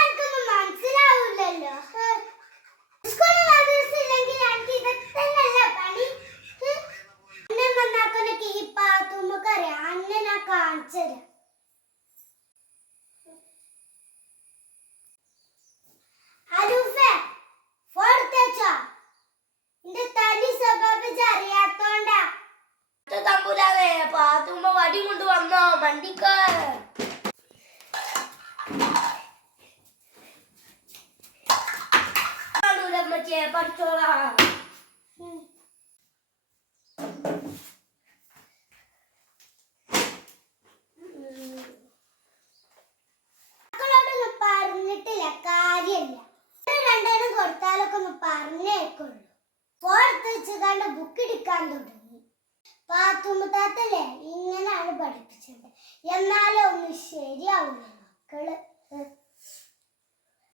എനിക്കൊന്നും മനസ്സിലാവില്ലല്ലോ. സ്കൂളിൽ മദ്രസ ഇല്ലെങ്കിൽ എനിക്ക് പണി? ഹ്. അന്നെ നന്നാക്കുന്നൊക്കെ ഈ പാത്തുമ്മക്കറിയാം അന്നെ ഞാൻ കാണിച്ചു തരാം അലൂഫേ ഫോൺ എടുത്തേച്ചോ എന്റെ തനി അറിയാത്തോണ്ടാ. തമ്പുരാനെ പാത്തുമ്മ വടി കൊണ്ട് വന്നോ വണ്ടിക്ക കാണൂലമ്മച്ചേ പഠിച്ചോളാം പറഞ്ഞിട്ടില്ല കാര്യമില്ല. രണ്ടെണ്ണം കൊടുത്താലൊക്കെ ഒന്ന് പറഞ്ഞേക്കുള്ളൂ. ഫോർത്ത് വെച്ചുകൊണ്ട് ബുക്ക് എടുക്കാൻ തുടങ്ങി. പാത്തുമ്പത്താത്തല്ലേ ഇങ്ങനെയാണ് പഠിപ്പിച്ചത്. എന്നാലും ഒന്ന് ശരിയാവില്ല മക്കൾ.